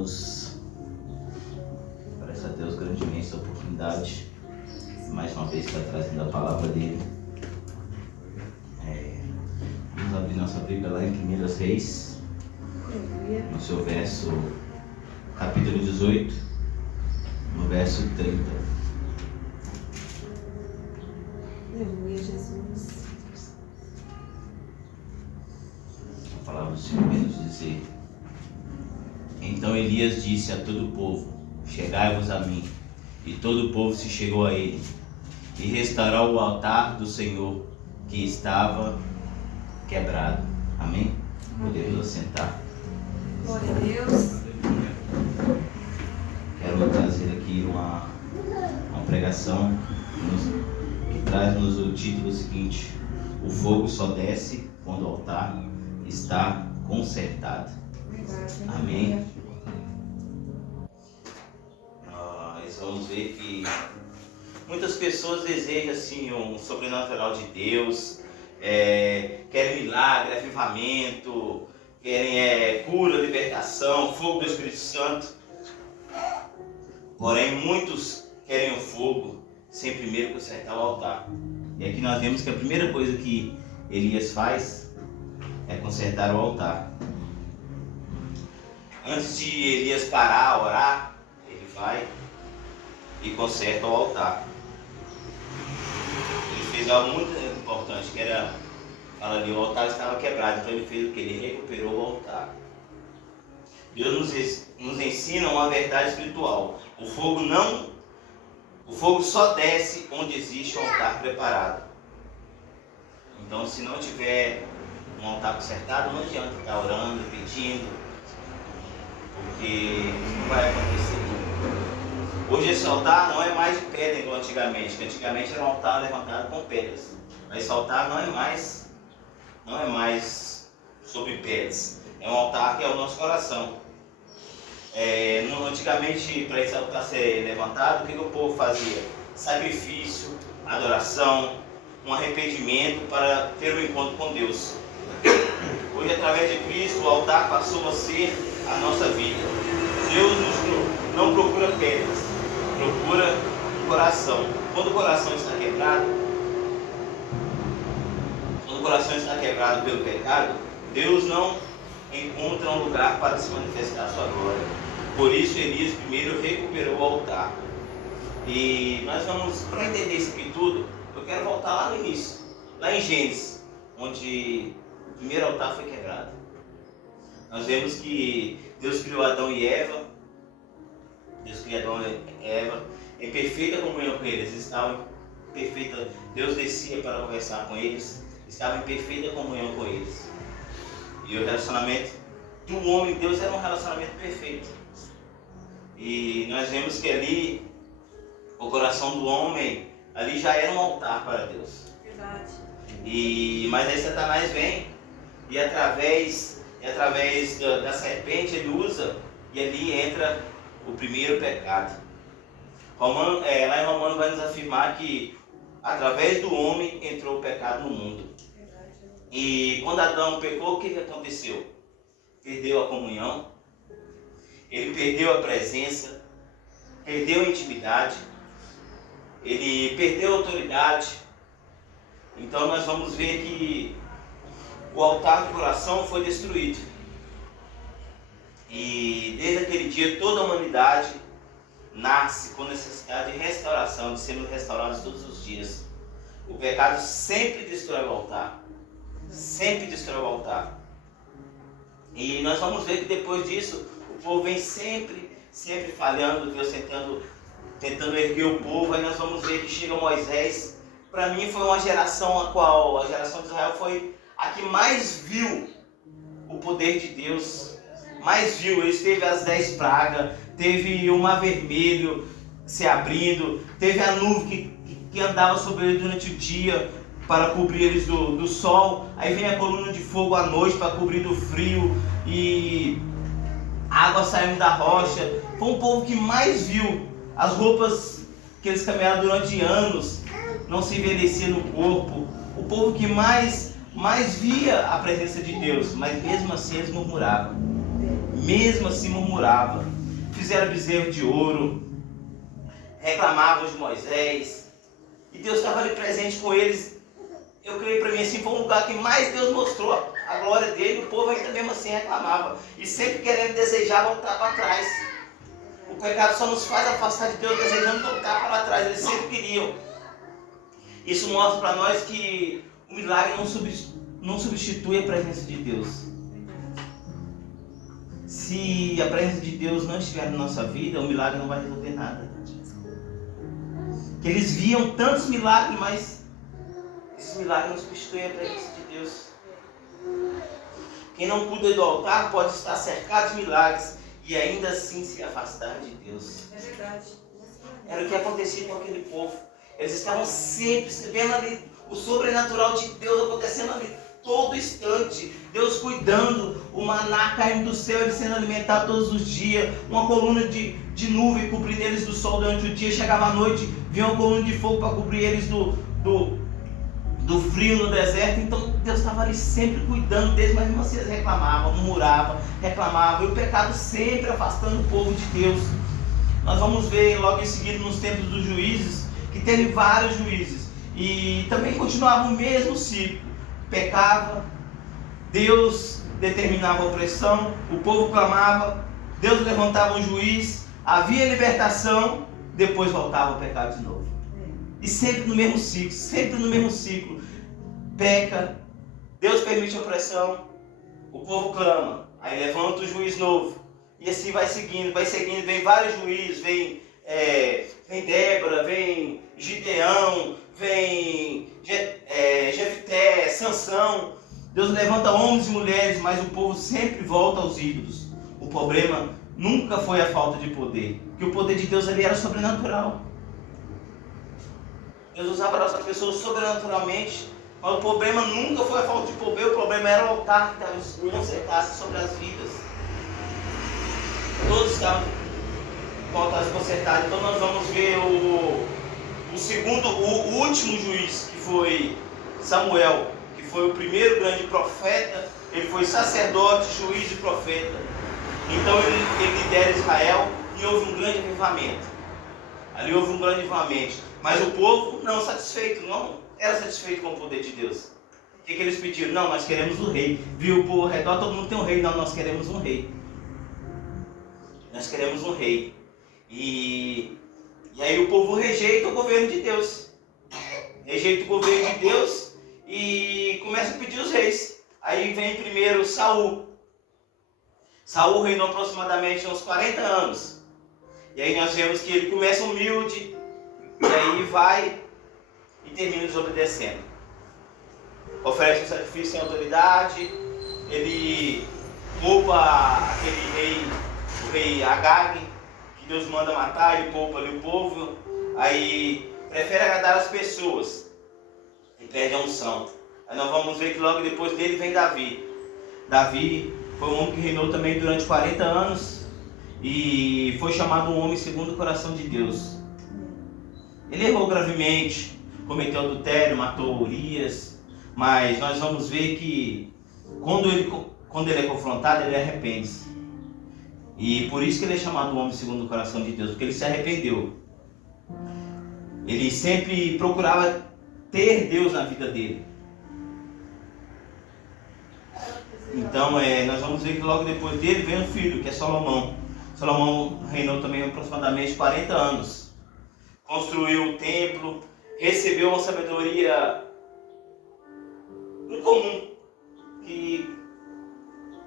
Agradecemos, parece a Deus grandemente essa oportunidade, mais uma vez está trazendo a palavra dele. Vamos abrir nossa Bíblia lá em 1 Reis, no seu verso, capítulo 18, no verso 30. Aleluia, Jesus. A palavra do Senhor vem nos dizer: Então Elias disse a todo o povo: Chegai-vos a mim. E todo o povo se chegou a ele, e restaurou o altar do Senhor, que estava quebrado. Amém? Podemos assentar. Glória a Deus. Quero trazer aqui uma pregação que traz-nos o título seguinte: O fogo só desce quando o altar está consertado. Amém? Nós vamos ver que muitas pessoas desejam assim um sobrenatural de Deus, querem milagre, avivamento, querem cura, libertação, fogo do Espírito Santo. Porém, muitos querem o fogo sem primeiro consertar o altar. E aqui nós vemos que a primeira coisa que Elias faz é consertar o altar. Antes de Elias parar a orar, ele vai e conserta o altar. Ele fez algo muito importante, que era, fala ali, o altar estava quebrado, então ele fez o que? Ele recuperou o altar. Deus nos ensina uma verdade espiritual. O fogo só desce onde existe um altar preparado. Então, se não tiver um altar consertado, não adianta estar orando, pedindo, porque não vai acontecer. Hoje esse altar não é mais de pedra igual antigamente, que antigamente era um altar levantado com pedras. Mas esse altar não é mais sobre pedras. É um altar que é o nosso coração. Antigamente, para esse altar ser levantado, o que o povo fazia? Sacrifício, adoração, um arrependimento para ter um encontro com Deus. Hoje, através de Cristo, o altar passou a ser a nossa vida. Deus não procura pedras, procura o coração. Quando o coração está quebrado pelo pecado, Deus não encontra um lugar para se manifestar a sua glória. Por isso Elias primeiro recuperou o altar. E nós vamos, para entender isso aqui tudo, eu quero voltar lá no início, lá em Gênesis, onde o primeiro altar foi quebrado. Nós vemos que Deus criou Adão e Eva. Em perfeita comunhão com eles. Eles estavam em perfeita. Deus descia para conversar com eles. Estava em perfeita comunhão com eles. E o relacionamento do homem e Deus era um relacionamento perfeito. E nós vemos que ali o coração do homem ali já era um altar para Deus. Verdade. Mas aí Satanás vem e através da serpente ele usa, e ali entra o primeiro pecado. Lá em Romanos vai nos afirmar que através do homem entrou o pecado no mundo. E quando Adão pecou, o que aconteceu? Perdeu a comunhão, ele perdeu a presença, perdeu a intimidade, ele perdeu a autoridade. Então nós vamos ver que o altar do coração foi destruído. E desde aquele dia toda a humanidade nasce com necessidade de restauração, de sermos restaurados todos os dias. O pecado sempre destrói o altar. Sempre destrói o altar. E nós vamos ver que depois disso o povo vem sempre falhando, Deus tentando erguer o povo. Aí nós vamos ver que chega Moisés. Para mim foi uma geração a geração de Israel foi a que mais viu o poder de Deus, mais viu. Eles teve as 10 pragas, teve o mar vermelho se abrindo, teve a nuvem que andava sobre eles durante o dia para cobrir eles do sol, aí vem a coluna de fogo à noite para cobrir do frio, e água saindo da rocha. Foi um povo que mais viu. As roupas que eles caminharam durante anos não se envelheciam no corpo. O povo que mais via a presença de Deus, mas mesmo assim eles murmuravam. mesmo assim murmuravam. Fizeram bezerro de ouro, reclamavam de Moisés, e Deus estava ali presente com eles. Eu creio para mim assim, foi um lugar que mais Deus mostrou a glória dele. O povo ainda mesmo assim reclamava e sempre querendo desejar voltar para trás. O pecado só nos faz afastar de Deus, desejando voltar para trás. Eles sempre queriam. Isso mostra para nós que o milagre não substitui a presença de Deus. Se a presença de Deus não estiver na nossa vida, o milagre não vai resolver nada. Que eles viam tantos milagres, mas esse milagre não substitui a presença de Deus. Quem não cuida do altar pode estar cercado de milagres e ainda assim se afastar de Deus. É verdade. Era o que acontecia com aquele povo. Eles estavam sempre vendo ali o sobrenatural de Deus acontecendo ali todo instante. Deus cuidando, o maná caindo do céu, eles sendo alimentados todos os dias, uma coluna de nuvem cobrindo eles do sol durante o dia. Chegava à noite, vinha uma coluna de fogo para cobrir eles do frio no deserto. Então Deus estava ali sempre cuidando deles, mas mesmo assim eles reclamavam, murmuravam, reclamavam, e o pecado sempre afastando o povo de Deus. Nós vamos ver logo em seguida nos tempos dos juízes, que teve vários juízes, e também continuava o mesmo ciclo. Pecava, Deus determinava a opressão, o povo clamava, Deus levantava um juiz, havia libertação, depois voltava ao pecado de novo. E sempre no mesmo ciclo, peca, Deus permite a opressão, o povo clama, aí levanta o juiz novo, e assim vai seguindo, vem vários juízes, vem Débora, vem Gideão, vem Jefté, Sansão. Deus levanta homens e mulheres, mas o povo sempre volta aos ídolos. O problema nunca foi a falta de poder, porque o poder de Deus ali era sobrenatural. Deus usava as pessoas sobrenaturalmente, mas o problema nunca foi a falta de poder, o problema era o altar que estava consertasse sobre as vidas. Todos estavam com altares consertados. Então nós vamos ver o último juiz, que foi Samuel, que foi o primeiro grande profeta. Ele foi sacerdote, juiz e profeta. Então ele lidera Israel e houve um grande avivamento. Ali houve um grande avivamento. Mas o povo não era satisfeito com o poder de Deus. O que eles pediram? Não, nós queremos o rei. Viu o povo ao redor, todo mundo tem um rei. Não, nós queremos um rei. Nós queremos um rei. E aí o povo rejeita o governo de Deus. Rejeita o governo de Deus e começa a pedir os reis. Aí vem primeiro Saul. Saul reinou aproximadamente uns 40 anos. E aí nós vemos que ele começa humilde, e aí vai e termina desobedecendo. Oferece um sacrifício sem autoridade, ele poupa aquele rei, o rei Agag, que Deus manda matar, ele poupa ali o povo, aí prefere agradar as pessoas e perde a unção. Aí nós vamos ver que logo depois dele vem Davi. Davi foi um homem que reinou também durante 40 anos e foi chamado um homem segundo o coração de Deus. Ele errou gravemente, cometeu adultério, matou Urias, mas nós vamos ver que quando ele é confrontado, ele arrepende-se. E por isso que ele é chamado homem segundo o coração de Deus, porque ele se arrependeu. Ele sempre procurava ter Deus na vida dele. Então nós vamos ver que logo depois dele vem um filho, que é Salomão. Salomão reinou também aproximadamente 40 anos. Construiu o templo, recebeu uma sabedoria incomum, que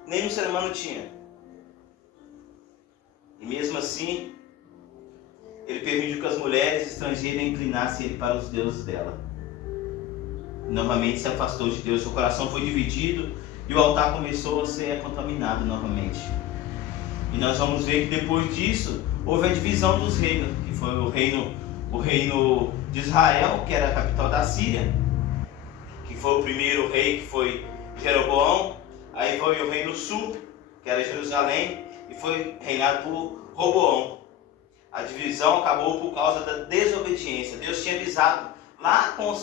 nenhum ser humano tinha. E mesmo assim, ele permitiu que as mulheres estrangeiras inclinassem ele para os deuses dela. E novamente se afastou de Deus, seu coração foi dividido e o altar começou a ser contaminado novamente. E nós vamos ver que depois disso, houve a divisão dos reinos, que foi o reino de Israel, que era a capital da Síria, que foi o primeiro rei, que foi Jeroboão. Aí foi o reino sul, que era Jerusalém, e foi reinado por Roboão. A divisão acabou por causa da desobediência. Deus tinha avisado lá com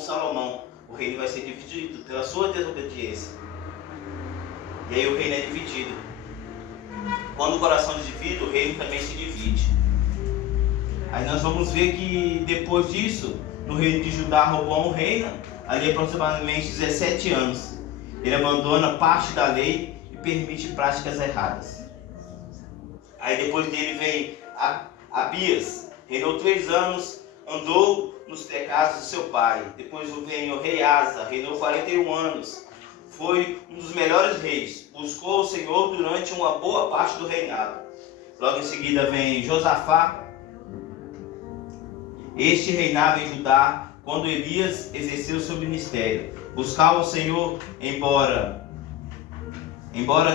Salomão: o reino vai ser dividido pela sua desobediência. E aí o reino é dividido. Quando o coração é dividido, o reino também se divide. Aí nós vamos ver que depois disso, no reino de Judá, Roboão reina ali aproximadamente 17 anos. Ele abandona parte da lei e permite práticas erradas. Aí depois dele vem Abias, reinou 3 anos, andou nos pecados do seu pai. Depois vem o rei Asa, reinou 41 anos. Foi um dos melhores reis, buscou o Senhor durante uma boa parte do reinado. Logo em seguida vem Josafá. Este reinava em Judá quando Elias exerceu seu ministério. Buscava o Senhor, embora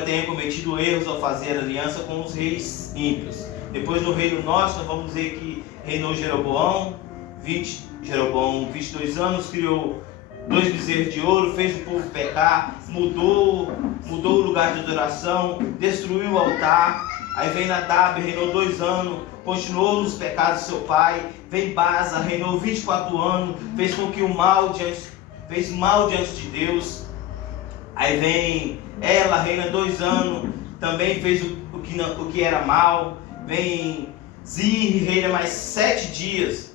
tenha cometido erros ao fazer aliança com os reis ímpios. Depois no reino norte, nós vamos dizer que reinou Jeroboão, 22 anos, criou 2 bezerros de ouro, fez o povo pecar, mudou o lugar de adoração, destruiu o altar. Aí vem Nadab, reinou 2 anos, continuou nos pecados de seu pai. Vem Baza, reinou 24 anos, fez com que fez mal diante de Deus. Aí vem Ela, reina 2 anos, também fez o que era mal. Vem Zir, reina mais 7 dias.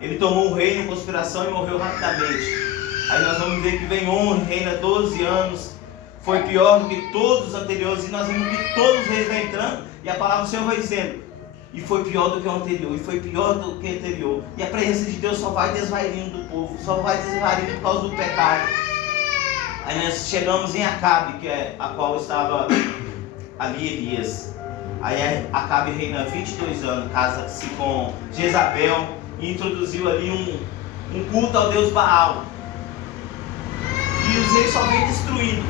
Ele tomou o reino em conspiração e morreu rapidamente. Aí nós vamos ver que vem On, reina 12 anos. Foi pior do que todos os anteriores. E nós vemos que todos os reis vão entrando. E a palavra do Senhor vai dizendo: e foi pior do que o anterior, e foi pior do que o anterior. E a presença de Deus só vai desvairando do povo, só vai desvairando por causa do pecado. Aí nós chegamos em Acabe, que é a qual estava ali Elias. Aí Acabe reina 22 anos, casa-se com Jezabel e introduziu ali um culto ao deus Baal. E os reis só vêm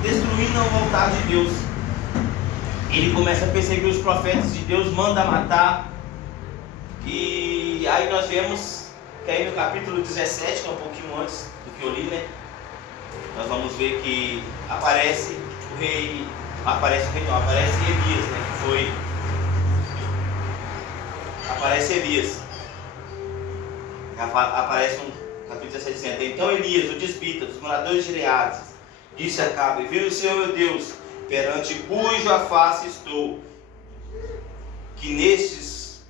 destruindo a vontade de Deus. Ele começa a perseguir os profetas de Deus, manda matar. E aí nós vemos que aí no capítulo 17, que é um pouquinho antes do que eu li, né? Nós vamos ver que aparece Elias, né? Aparece Elias. Aparece um capítulo 17 dizendo: então Elias, o desbita dos moradores de Gileade, disse a Acabe: viu o Senhor meu Deus, perante cuja face estou, que nestes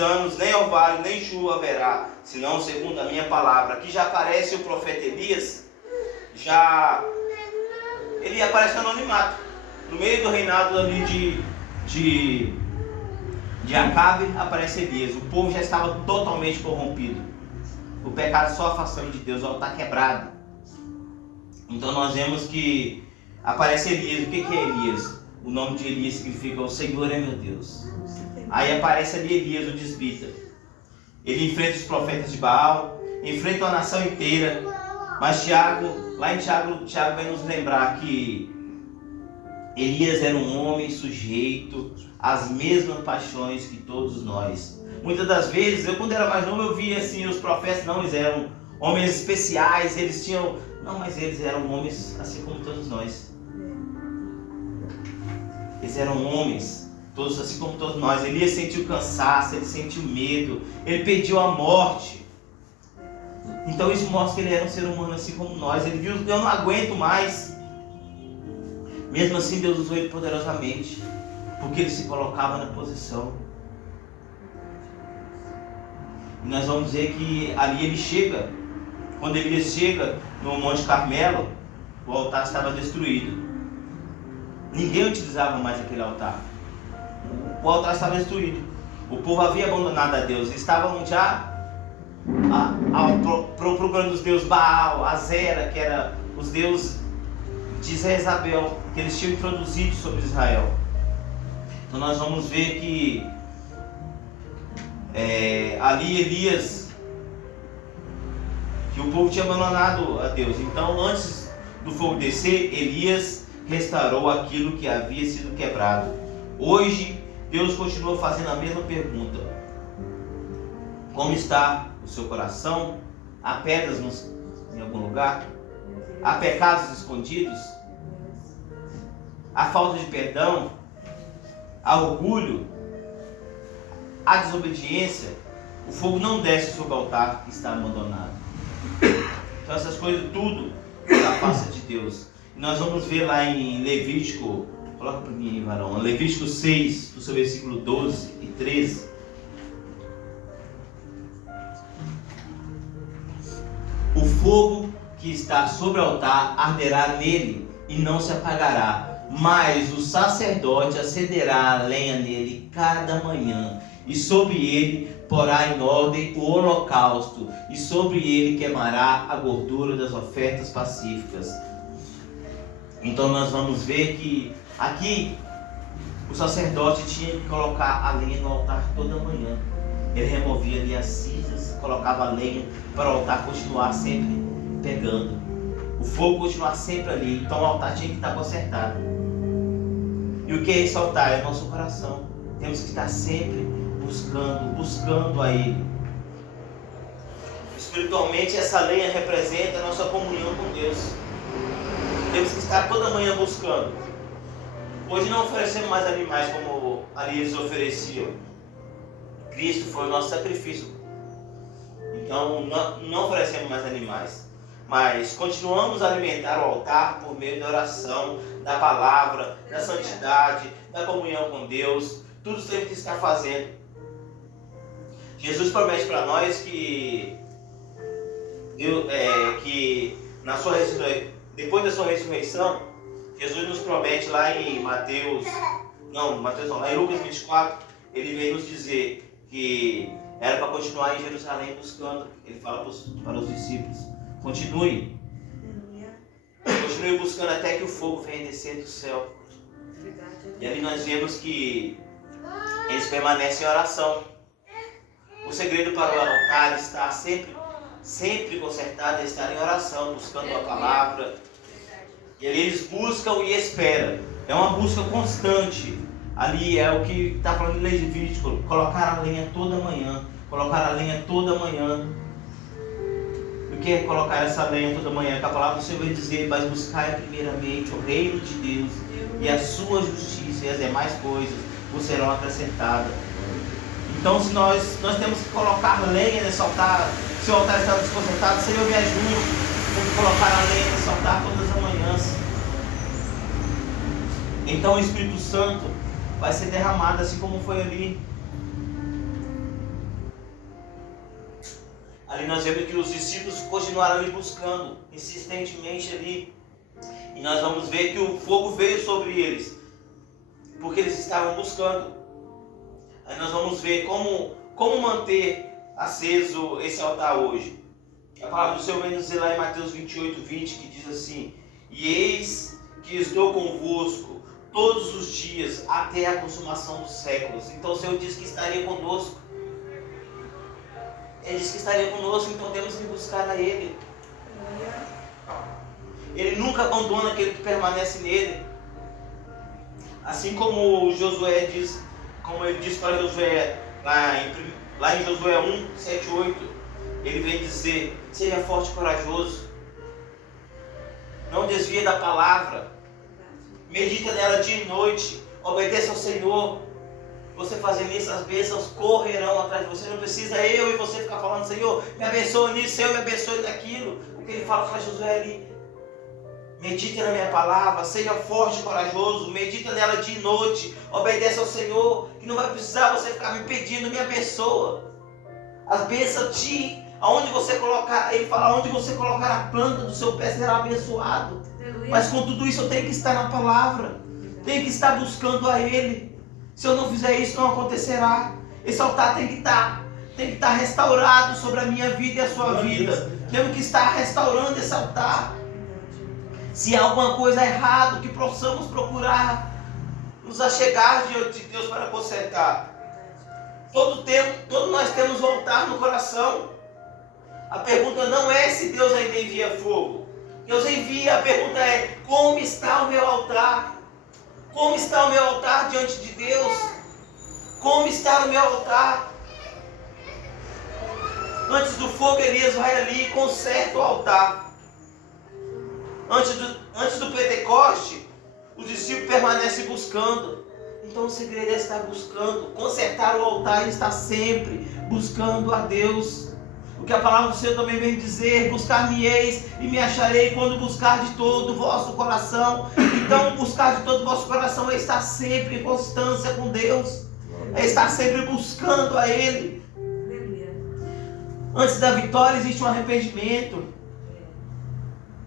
anos nem orvalho nem chuva haverá, senão segundo a minha palavra. Aqui já aparece o profeta Elias, ele aparece no anonimato, no meio do reinado ali de Acabe, aparece Elias. O povo já estava totalmente corrompido, o pecado só afastando de Deus, o altar quebrado. Então nós vemos que aparece Elias. O que é Elias? O nome de Elias significa: o Senhor é meu Deus. Aí aparece ali Elias, o desbita. Ele enfrenta os profetas de Baal, enfrenta a nação inteira. Mas lá em Tiago vai nos lembrar que Elias era um homem sujeito às mesmas paixões que todos nós. Muitas das vezes, eu quando era mais novo, eu via assim, os profetas, não, eles eram homens especiais, eles tinham... Não, mas eles eram homens assim como todos nós. Eles eram homens, todos assim como todos nós. Elias sentiu cansaço, ele sentiu medo, ele pediu a morte. Então isso mostra que ele era um ser humano assim como nós. Ele viu: eu não aguento mais. Mesmo assim Deus usou ele poderosamente, porque ele se colocava na posição. E nós vamos ver que ali ele chega. Quando Elias chega no Monte Carmelo, o altar estava destruído. Ninguém utilizava mais aquele altar. O altar estava destruído. O povo havia abandonado a Deus. Eles estavam já procurando os deuses Baal, Azera, que era os deuses de Jezabel, que eles tinham introduzido sobre Israel. Então nós vamos ver que ali Elias, que o povo tinha abandonado a Deus. Então antes do fogo descer, Elias restaurou aquilo que havia sido quebrado. Hoje Deus continua fazendo a mesma pergunta: como está o seu coração? Há pedras em algum lugar? Há pecados escondidos? Há falta de perdão? Há orgulho? Há desobediência? O fogo não desce sobre o altar que está abandonado. Então essas coisas tudo da face de Deus. E nós vamos ver lá em Levítico Coloca para mim aí, varão. Levítico 6, do seu versículo 12 e 13. O fogo que está sobre o altar arderá nele e não se apagará, mas o sacerdote acenderá a lenha nele cada manhã, e sobre ele porá em ordem o holocausto, e sobre ele queimará a gordura das ofertas pacíficas. Então nós vamos ver que aqui o sacerdote tinha que colocar a lenha no altar toda manhã. Ele removia ali as cinzas, colocava a lenha para o altar continuar sempre pegando, o fogo continuar sempre ali. Então o altar tinha que estar consertado. E o que é esse altar? É o nosso coração. Temos que estar sempre buscando a Ele. Espiritualmente, essa lenha representa a nossa comunhão com Deus. Temos que estar toda manhã buscando. Hoje não oferecemos mais animais como ali eles ofereciam. Cristo foi o nosso sacrifício. Então não oferecemos mais animais. Mas continuamos a alimentar o altar por meio da oração, da palavra, da santidade, da comunhão com Deus. Tudo temos que estar fazendo. Jesus promete para nós que depois da sua ressurreição, Jesus nos promete lá em lá em Lucas 24, ele vem nos dizer que era para continuar em Jerusalém buscando. Ele fala para os discípulos: continue buscando até que o fogo venha descer do céu. E ali nós vemos que eles permanecem em oração. O segredo para o altar estar sempre consertado é estar em oração, buscando a palavra. E ali eles buscam e esperam. É uma busca constante. Ali é o que está falando em Levítico: colocar a lenha toda manhã. Colocar a lenha toda manhã. O que é colocar essa lenha toda manhã? Que a palavra do Senhor vai dizer: mas buscai primeiramente o reino de Deus e a sua justiça, e as demais coisas vos serão acrescentadas. Então, se nós temos que colocar lenha nesse altar, se o altar está desconcertado, Senhor, me ajude a colocar a lenha nesse altar todas as manhãs. Então o Espírito Santo vai ser derramado, assim como foi ali. Ali nós vemos que os discípulos continuaram ali buscando, insistentemente ali. E nós vamos ver que o fogo veio sobre eles, porque eles estavam buscando. Aí nós vamos ver como manter aceso esse altar hoje. A palavra do Senhor vem nos dizer lá em Mateus 28, 20, que diz assim: e eis que estou convosco todos os dias até a consumação dos séculos. Então o Senhor disse que estaria conosco. Ele disse que estaria conosco, então temos que buscar a Ele. Ele nunca abandona aquele que permanece nele. Assim como Josué diz, como ele disse para Josué lá em Josué 1, 7, 8, ele vem dizer: seja forte e corajoso, não desvie da palavra, medita nela dia e noite, obedeça ao Senhor. Você fazendo isso, as bênçãos correrão atrás de você. Não precisa eu e você ficar falando: Senhor, me abençoe nisso, Senhor, me abençoe naquilo. O que ele fala para Josué ali: medite na minha palavra, seja forte e corajoso, medita nela dia e noite, obedeça ao Senhor, que não vai precisar você ficar me pedindo: me abençoa. As bênçãos aonde você colocar, ele fala, onde você colocar a planta do seu pé será abençoado. Aleluia. Mas com tudo isso eu tenho que estar na palavra, tenho que estar buscando a Ele. Se eu não fizer isso, não acontecerá. Esse altar tem que estar restaurado sobre a minha vida e a sua vida. Temos que estar restaurando esse altar. Se há alguma coisa errada, que possamos procurar nos achegar diante de Deus para consertar. Todo nós temos altar no coração. A pergunta não é se Deus ainda envia fogo. Deus envia, a pergunta é: como está o meu altar? Como está o meu altar diante de Deus? Como está o meu altar? Antes do fogo, Elias vai ali e conserta o altar. Antes do Pentecoste, os discípulos permanecem buscando. Então o segredo é estar buscando, consertar o altar e estar sempre buscando a Deus. O que a palavra do Senhor também vem dizer: buscar-me-eis e me acharei quando buscar de todo o vosso coração. Então, buscar de todo o vosso coração é estar sempre em constância com Deus, é estar sempre buscando a Ele. Antes da vitória existe um arrependimento.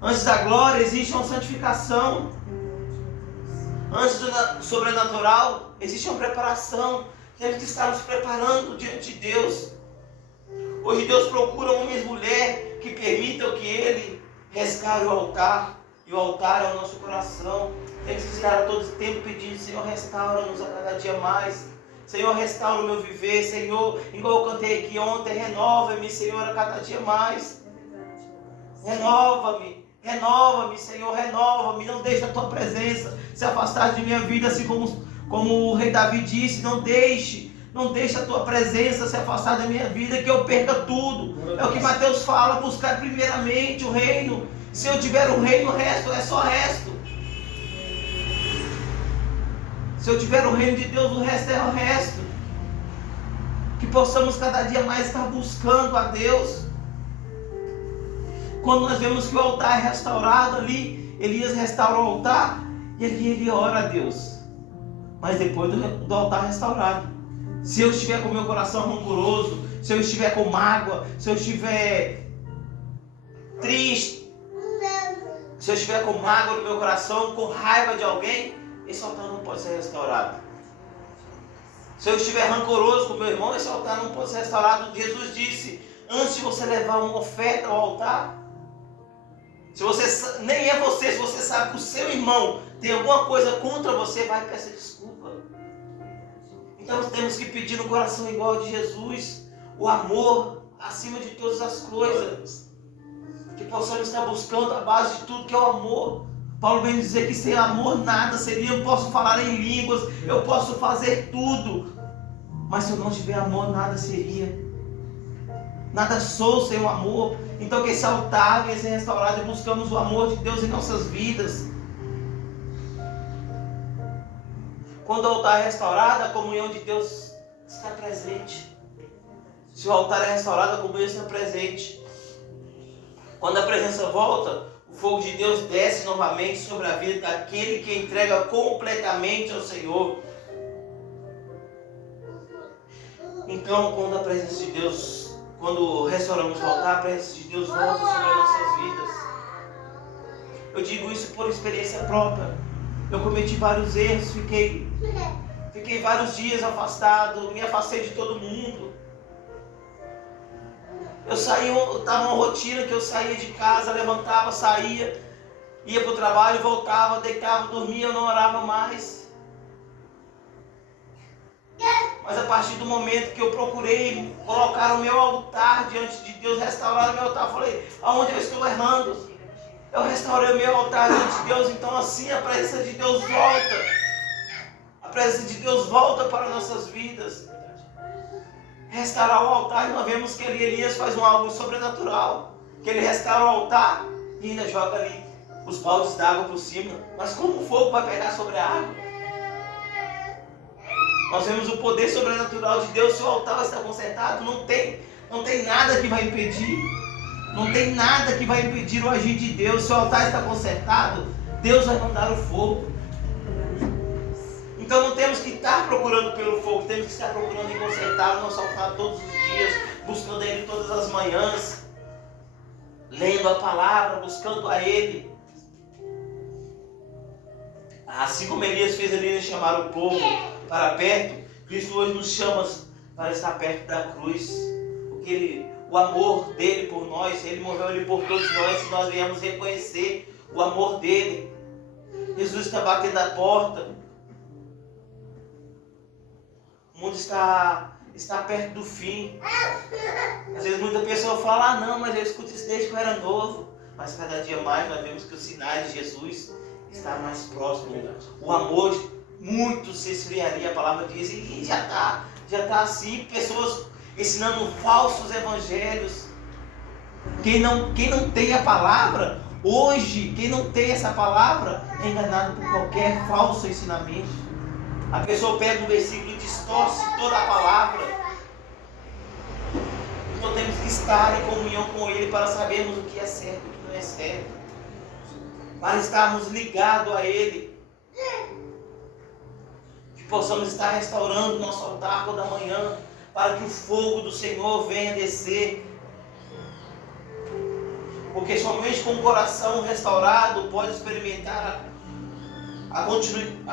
Antes da glória existe uma santificação. Antes do sobrenatural existe uma preparação. Temos que estar nos preparando diante de Deus. Hoje Deus procura homens e mulheres que permitam que Ele resgate o altar. E o altar é o nosso coração. Temos que estar a todo tempo pedindo: Senhor, restaura-nos a cada dia mais. Senhor, restaura o meu viver. Senhor, igual eu cantei aqui ontem, renova-me, Senhor, a cada dia mais. Renova-me. Renova-me, Senhor, renova-me. Não deixe a Tua presença se afastar de minha vida, assim como o rei Davi disse: não deixe a Tua presença se afastar da minha vida, que eu perca tudo. É o que Mateus fala: buscar primeiramente o reino. Se eu tiver o reino, o resto é só resto. Se eu tiver o reino de Deus, o resto é o resto. Que possamos cada dia mais estar buscando a Deus. Quando nós vemos que o altar é restaurado ali, Elias restaura o altar e ali ele ora a Deus. Mas depois do altar restaurado, se eu estiver com o meu coração rancoroso, se eu estiver com mágoa, se eu estiver triste, se eu estiver com mágoa no meu coração, com raiva de alguém, esse altar não pode ser restaurado. Se eu estiver rancoroso com meu irmão, esse altar não pode ser restaurado. Jesus disse: antes de você levar uma oferta ao altar, se você, nem é você, se você sabe que o seu irmão tem alguma coisa contra você, vai pedir desculpa. Então nós temos que pedir no coração igual ao de Jesus, o amor acima de todas as coisas. Que possamos estar buscando a base de tudo, que é o amor. Paulo vem dizer que sem amor nada seria. Eu posso falar em línguas, eu posso fazer tudo, mas se eu não tiver amor, nada seria. Nada sou sem o amor. Então que esse altar venha ser restaurado e buscamos o amor de Deus em nossas vidas. Quando o altar é restaurado, a comunhão de Deus está presente. Se o altar é restaurado, a comunhão está presente. Quando a presença volta, o fogo de Deus desce novamente sobre a vida daquele que entrega completamente ao Senhor. Então, quando a presença de Deus, quando restauramos o altar, a presença de Deus volta sobre as nossas vidas. Eu digo isso por experiência própria. Eu cometi vários erros, fiquei vários dias afastado, me afastei de todo mundo. Eu estava numa rotina que eu saía de casa, levantava, saía, ia para o trabalho, voltava, deitava, dormia, eu não orava mais. Mas a partir do momento que eu procurei colocar o meu altar diante de Deus, restaurar o meu altar, eu falei: aonde eu estou errando? Eu restaurei o meu altar diante de Deus, então assim a presença de Deus volta. A presença de Deus volta para nossas vidas. Restaurar o altar, e nós vemos que Elias faz algo sobrenatural. Que ele restaura o altar e ainda joga ali os baldes d'água por cima. Mas como o fogo vai pegar sobre a água? Nós vemos o poder sobrenatural de Deus. Se o altar está consertado, não tem nada que vai impedir. Não tem nada que vai impedir o agir de Deus. Se o altar está consertado, Deus vai mandar o fogo. Então não temos que estar procurando pelo fogo, temos que estar procurando em consertar o nosso altar todos os dias, buscando Ele todas as manhãs, lendo a palavra, buscando a Ele. Assim como Elias fez ali em chamar o povo para perto, Cristo hoje nos chama para estar perto da cruz, porque o amor dele por nós, Ele morreu ali por todos nós, se nós viemos reconhecer o amor dele. Jesus está batendo a porta. O mundo está perto do fim. Às vezes muita pessoa fala: não, mas eu escuto isso desde que eu era novo. Mas cada dia mais nós vemos que os sinais de Jesus estão mais próximos. O amor de muitos se esfriaria, a palavra diz, e já está assim, pessoas ensinando falsos evangelhos. Quem não tem a palavra, hoje, quem não tem essa palavra, é enganado por qualquer falso ensinamento. A pessoa pega um versículo e distorce toda a palavra. Então temos que estar em comunhão com Ele para sabermos o que é certo e o que não é certo. Para estarmos ligados a Ele. Que possamos estar restaurando nosso altar toda manhã, para que o fogo do Senhor venha descer. Porque somente com o coração restaurado pode experimentar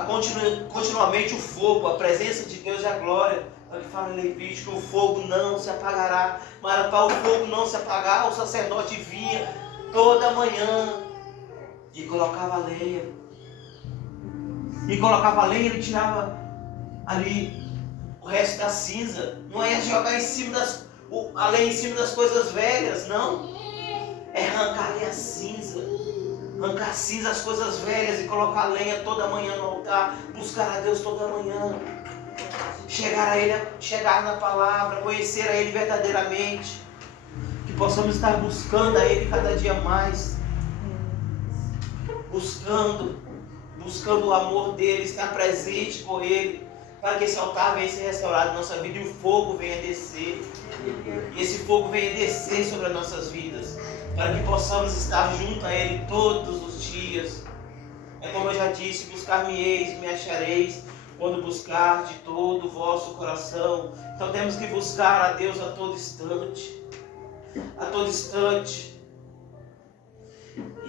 continuamente o fogo, a presença de Deus e a glória. Ele fala em Levítico que o fogo não se apagará. Mas para o fogo não se apagar, o sacerdote vinha toda manhã e colocava lenha. E colocava lenha, ele tirava ali o resto da cinza. Não é jogar em cima a lenha em cima das coisas velhas, não. É arrancar ali a cinza. Arrancar a cinza, as coisas velhas, e colocar a lenha toda manhã no altar. Buscar a Deus toda manhã. Chegar a Ele, chegar na palavra, conhecer a Ele verdadeiramente. Que possamos estar buscando a Ele cada dia mais. Buscando o amor dEle, estar presente com Ele. Para que esse altar venha ser restaurado na nossa vida e o fogo venha descer. E esse fogo venha descer sobre as nossas vidas. Para que possamos estar junto a Ele todos os dias. É como eu já disse, buscar-me-eis, me achareis, quando buscar de todo o vosso coração. Então temos que buscar a Deus a todo instante. A todo instante.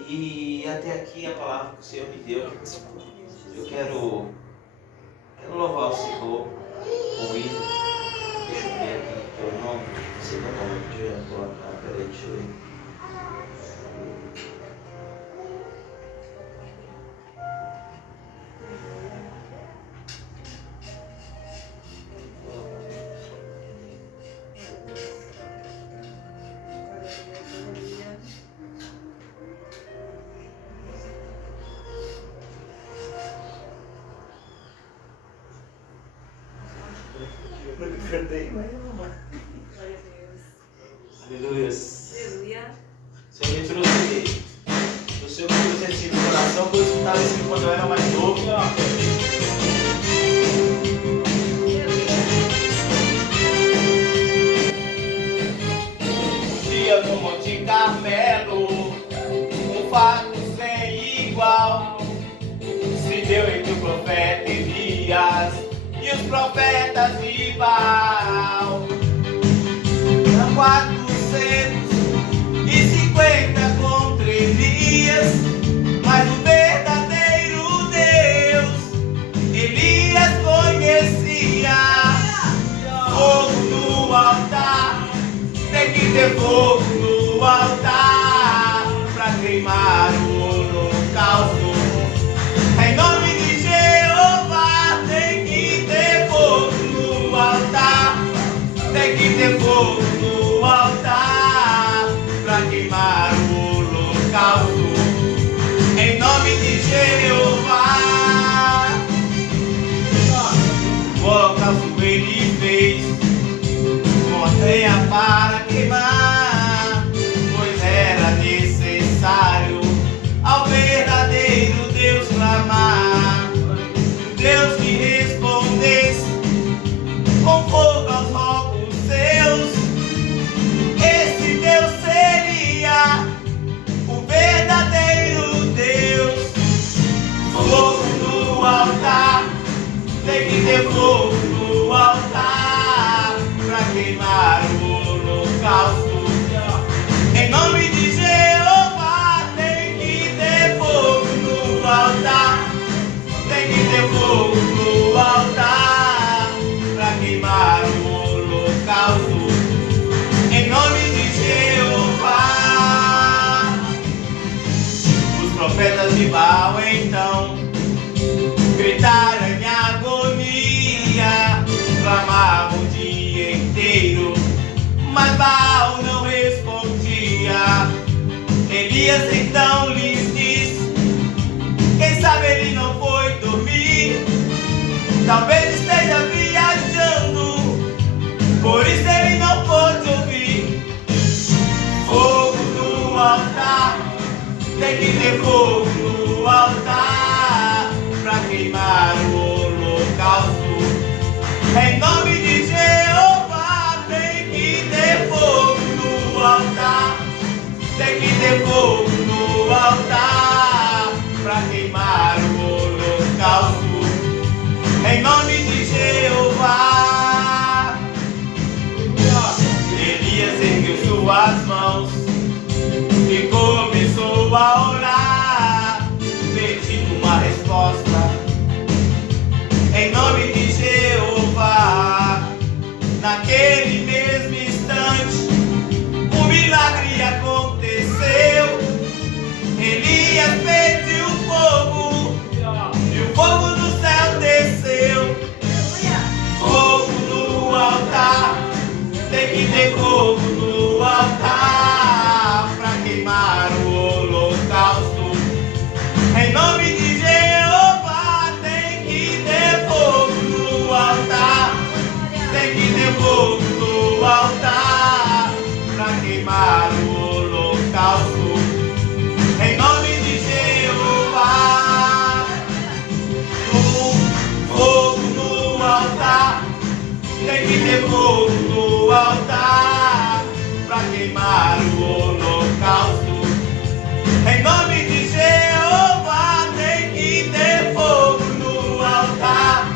E até aqui a palavra que o Senhor me deu. Eu quero louvar o Senhor com ele. Deixa eu ver aqui teu nome. Você não é o nome de agora. Peraí, deixa eu ver. Aleluia. O Senhor me trouxe do seu sentido do coração, que eu escutava isso quando eu era mais novo. Um dia no Monte Carmelo, um fato sem igual se deu entre o profeta Elias e os profetas de Baal. 450 contra Elias, mas o verdadeiro Deus Elias conhecia. Fogo no altar, tem que ter fogo no altar para queimar o holocausto. Em nome de Jeová, tem que ter fogo no altar. Tem que ter fogo no altar para queimar o holocausto. Em nome de Jeová. O holocausto ele fez com a lenha para queimar, pois era necessário ao verdadeiro Deus clamar. Deus que respondesse com fogo aos rogos seus. Esse Deus seria o verdadeiro Deus. Fogo no altar, tem que ter fogo no altar para queimar o holocausto. Em nome de Jeová, tem que ter fogo no altar. Tem que ter fogo no altar para queimar o holocausto. Em nome de Jeová. Os profetas de Baal então gritaram em agonia, clamavam o dia inteiro, mas Baal não respondia. Elias então lhes disse: quem sabe ele não foi dormir, talvez esteja viajando, por isso ele não pôde ouvir. Fogo no altar, tem que ter fogo no altar para queimar o holocausto. Em nome de Jeová, tem que ter fogo Tem que ter fogo no altar pra queimar o holocausto. Em nome de Jeová tem que ter fogo no altar.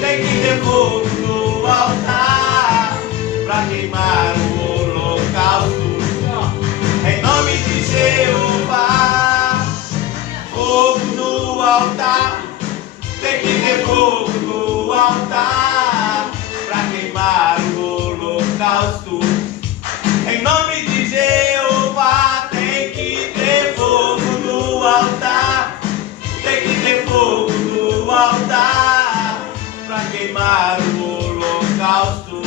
Tem que ter fogo no altar pra queimar o holocausto. Em nome de Jeová, fogo no altar. Tem que ter fogo no altar pra queimar o holocausto. Em nome de Jeová tem que ter fogo no altar. Tem que ter fogo no altar pra queimar o holocausto.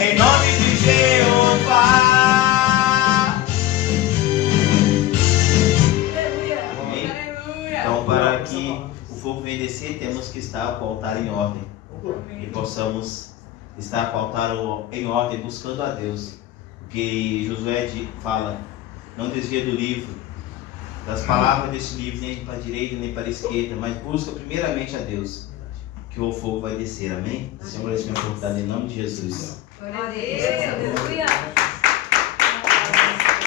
Em nome de Jeová. Amém? Então, para que o fogo venha descer, temos que estar com o altar em ordem. E possamos estar com o altar em ordem, buscando a Deus. Porque Josué fala, não desvia do livro, das palavras desse livro, nem para a direita, nem para a esquerda, mas busca primeiramente a Deus, que o fogo vai descer, amém? Senhor, esse é minha oportunidade em nome de Jesus. Glória a Deus, aleluia.